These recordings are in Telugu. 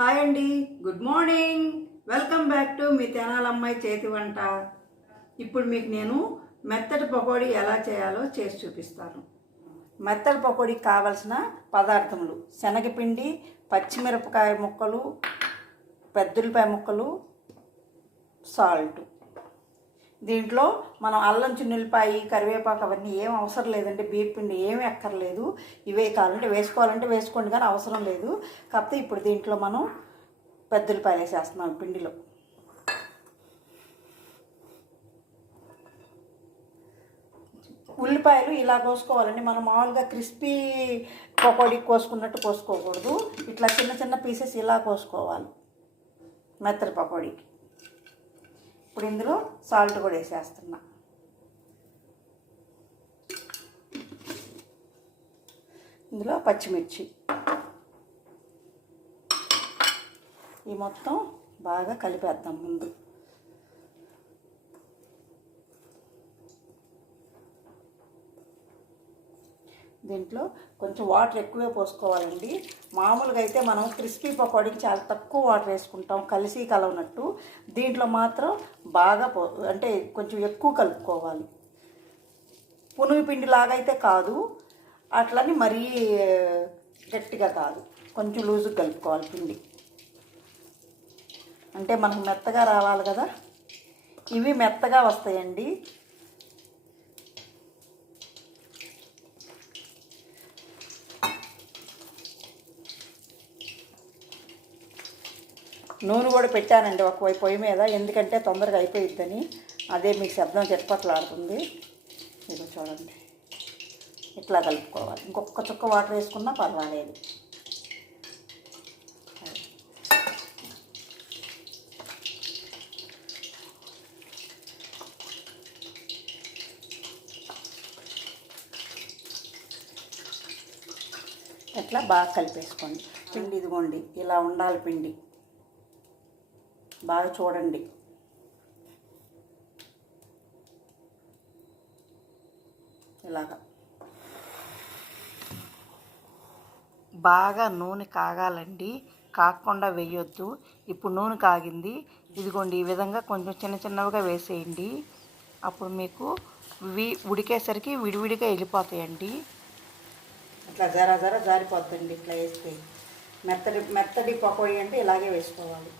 హాయ్ అండి, good morning. Welcome back to మీ తెనాలమ్మాయి చేతి వంట. ఇప్పుడు మీకు నేను మెత్తటి పకోడీ ఎలా చేయాలో చేసి చూపిస్తాను. మెత్తటి పకోడీకి కావలసిన పదార్థములు: శనగపిండి, పచ్చిమిరపకాయ ముక్కలు, పెద్దుల్లిపాయ ముక్కలు, సాల్ట్. దీంట్లో మనం అల్లం, చిన్నుల్లిపాయ, కరివేపాకు అవన్నీ ఏం అవసరం లేదండి. బీర్పిండి ఏమీ అక్కర్లేదు. ఇవే కావాలంటే వేసుకోండి, కానీ అవసరం లేదు. కాకపోతే ఇప్పుడు దీంట్లో మనం పెద్దుల్లిపాయలు వేసేస్తున్నాం పిండిలో. ఉల్లిపాయలు ఇలా కోసుకోవాలండి. మనం మామూలుగా క్రిస్పీ పకోడీ కోసుకున్నట్టు కోసుకోకూడదు. ఇట్లా చిన్న చిన్న పీసెస్ ఇలా కోసుకోవాలి మెత్తటి పకోడీకి. ఇప్పుడు ఇందులో సాల్ట్ కూడా వేసేస్తున్నా. ఇందులో పచ్చిమిర్చి. ఈ మొత్తం బాగా కలిపేద్దాం ముందు. దీంట్లో కొంచెం వాటర్ ఎక్కువే పోసుకోవాలండి. మామూలుగా అయితే మనం క్రిస్పీ పకోడీకి చాలా తక్కువ వాటర్ వేసుకుంటాం, కలిసి కలవనట్టు. దీంట్లో మాత్రం బాగా అంటే కొంచెం ఎక్కువ కలుపుకోవాలి. పునుగు పిండి లాగైతే కాదు, అట్లని మరీ గట్టిగా కాదు, కొంచెం లూజుగా కలుపుకోవాలి పిండి. అంటే మనకు మెత్తగా రావాలి కదా. ఇవి మెత్తగా వస్తాయండి. నూనె కూడా పెట్టానండి ఒకవైపు పొయ్యి మీద, ఎందుకంటే తొందరగా అయిపోయిద్దని. అదే మీకు శబ్దం చెట్పట్లాడుతుంది. ఇది చూడండి, ఇట్లా కలుపుకోవాలి. ఇంకొక చుక్క వాటర్ వేసుకున్నా పర్వాలేదు. ఇట్లా బాగా కలిపేసుకోండి. పిండి ఇదిగోండి, ఇలా ఉండాలి పిండి. బాగా చూడండి. ఇలాగా బాగా నూనె కాగాలండి, కాకుండా వేయొద్దు. ఇప్పుడు నూనె కాగింది. ఇదిగోండి, ఈ విధంగా కొంచెం చిన్న చిన్నవిగా వేసేయండి. అప్పుడు మీకు ఇవి ఉడికేసరికి విడివిడిగా వెళ్ళిపోతాయండి. ఇట్లా జరా జరా జారిపోద్దండి ఇట్లా వేస్తే. మెత్తడి పకోడీ అంటే ఇలాగే వేసుకోవాలి.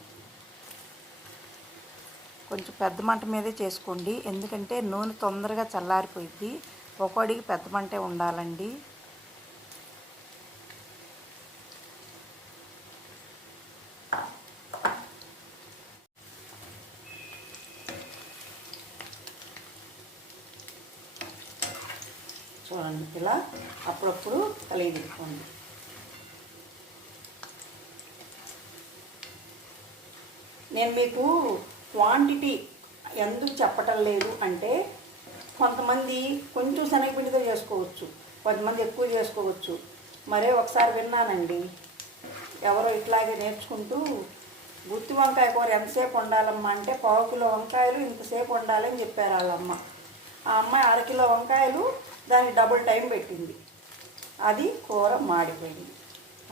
కొంచెం పెద్ద మంట మీదే చేసుకోండి, ఎందుకంటే నూనె తొందరగా చల్లారిపోయింది. పకోడీకి పెద్ద మంటే ఉండాలండి. చూడండి, ఇలా అప్పుడప్పుడు కలిగి తిప్పుకోండి. నేను మీకు క్వాంటిటీ ఎందుకు చెప్పటం లేదు అంటే, కొంతమంది కొంచెం శనగపిండితో చేసుకోవచ్చు, కొంతమంది ఎక్కువ చేసుకోవచ్చు. మరే ఒకసారి విన్నానండి, ఎవరో ఇట్లాగే నేర్చుకుంటూ గుత్తి వంకాయ కూర ఎంతసేపు వండాలమ్మా అంటే, 1/2 కిలో వంకాయలు ఇంతసేపు వండాలని చెప్పారు వాళ్ళమ్మ. ఆ అమ్మాయి 1/2 కిలో వంకాయలు దానికి డబుల్ టైం పెట్టింది. అది కూర మాడిపోయింది.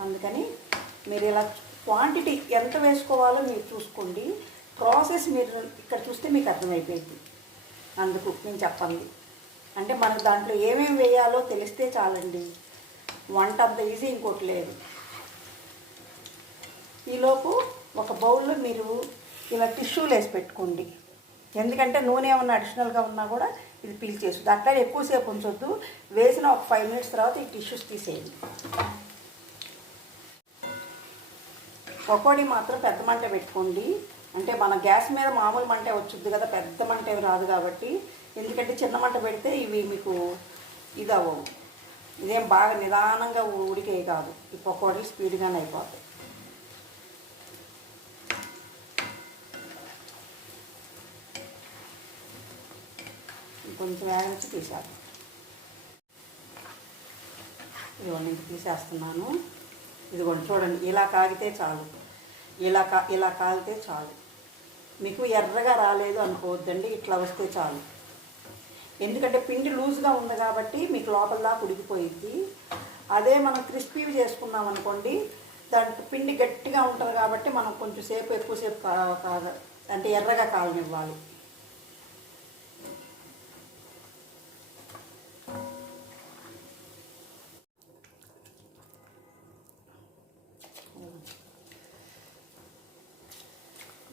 అందుకని మీరు ఇలా క్వాంటిటీ ఎంత వేసుకోవాలో మీరు చూసుకోండి. ప్రాసెస్ మీరు ఇక్కడ చూస్తే మీకు అర్థమైపోయింది. అందుకు నేను చెప్పండి. అంటే మనకు దాంట్లో ఏమేమి వేయాలో తెలిస్తే చాలండి. వంట అంత ఈజీ ఇంకోటి లేదు. ఈలోపు ఒక బౌల్లో మీరు ఇలా టిష్యూలు వేసి పెట్టుకోండి. ఎందుకంటే నూనె ఏమన్నా అడిషనల్గా ఉన్నా కూడా ఇది పీల్చేస్తుంది. అట్లనే ఎక్కువసేపు ఉంచొద్దు. వేసిన ఒక 5 మినిట్స్ తర్వాత ఈ టిష్యూస్ తీసేయండి. పకోడీ మాత్రం పెద్ద మంట పెట్టుకోండి. అంటే మన గ్యాస్ మీద మామూలు మంటే వచ్చుద్ది కదా, పెద్ద మంట ఏమి రాదు కాబట్టి. ఎందుకంటే చిన్న మంట పెడితే ఇవి మీకు ఇది అవ్వవు. ఇదేం బాగా నిదానంగా ఉడికే కాదు. ఈ పకోడీలు స్పీడ్గానే అయిపోతాయి. కొంచెం వేగనిచ్చి తీసేద్దాం. ఇదిగోండి, ఇంక తీసేస్తున్నాను. ఇదిగోండి చూడండి, ఇలా కాగితే చాలు. ఇలా కాగితే చాలు. మీకు ఎర్రగా రాలేదు అనుకోవద్దండి, ఇట్లా వస్తే చాలు. ఎందుకంటే పిండి లూజ్గా ఉంది కాబట్టి మీకు లోపల దాకా ఉడికిపోయిద్ది. అదే మనం క్రిస్పీవి చేసుకున్నాం అనుకోండి, దాంట్లో పిండి గట్టిగా ఉంటుంది కాబట్టి మనం కొంచెం సేపు ఎక్కువసేపు అంటే ఎర్రగా కాలనివ్వాలి.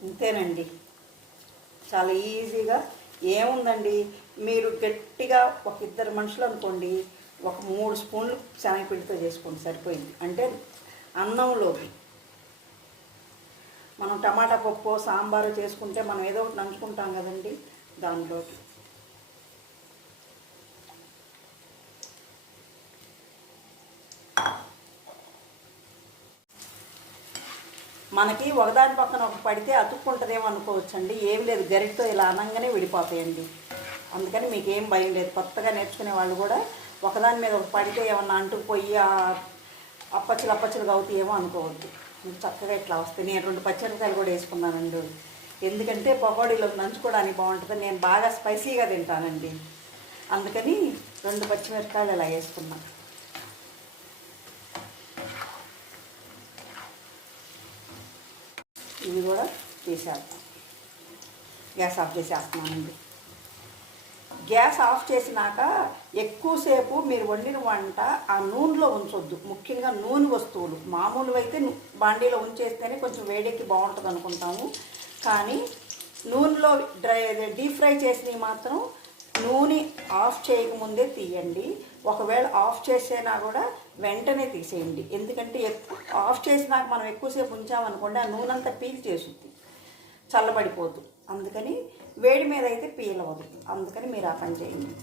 ఇంతేనండి, చాలా ఈజీగా. ఏముందండి, మీరు గట్టిగా ఒక 2 మనుషులు అనుకోండి, ఒక 3 స్పూన్లు శనగపిండితో చేసుకోండి, సరిపోయింది. అంటే అన్నంలోకి మనం టమాటా పప్పు సాంబారు చేసుకుంటే మనం ఏదో ఒకటి నంచుకుంటాం కదండి, దానిలోకి. మనకి ఒకదాని పక్కన ఒక పడితే అతుక్కుంటుందేమో అనుకోవచ్చండి. ఏం లేదు, గరిటతో ఇలా అనంగానే విడిపోతాయండి. అందుకని మీకు ఏం భయం లేదు. కొత్తగా నేర్చుకునే వాళ్ళు కూడా ఒకదాని మీద ఒక పడితే ఏమన్నా అంటుకుపోయి అప్పచ్చులు అవుతాయేమో అనుకోవద్దు. చక్కగా ఇట్లా వస్తాయి. నేను 2 పచ్చిమిరపకాయలు కూడా వేసుకున్నానండి, ఎందుకంటే పకోడీలో నంచుకోవడానికి బాగుంటుంది. నేను బాగా స్పైసీగా తింటానండి, అందుకని 2 పచ్చిమిరపకాయలు ఇలా వేసుకున్నాను. ఇవి కూడా తీసేద్దాం. గ్యాస్ ఆఫ్ చేసేస్తున్నానండి. గ్యాస్ ఆఫ్ చేసినాక ఎక్కువసేపు మీరు వండిన వంట ఆ నూనెలో ఉంచొద్దు. ముఖ్యంగా నూనె వస్తువులు మామూలు అయితే బాండీలో ఉంచేస్తేనే కొంచెం వేడెక్కి బాగుంటుంది అనుకుంటాము. కానీ నూనెలో డీప్ ఫ్రై చేసినవి మాత్రం నూనె ఆఫ్ చేయకముందే తీయండి. ఒకవేళ ఆఫ్ చేసినా కూడా వెంటనే తీసేయండి. ఎందుకంటే ఆఫ్ చేసినాక మనం ఎక్కువసేపు ఉంచామనుకోండి, ఆ నూనె అంతా పీల్ చేసుద్ది, చల్లబడిపోదు. అందుకని వేడి మీద అయితే పీలవదు. అందుకని మీరు ఆ పని చేయండి.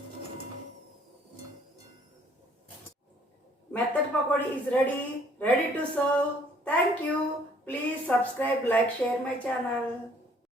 మెత్తటి pakodi is ready to serve. Thank you. Please subscribe, like, share my channel.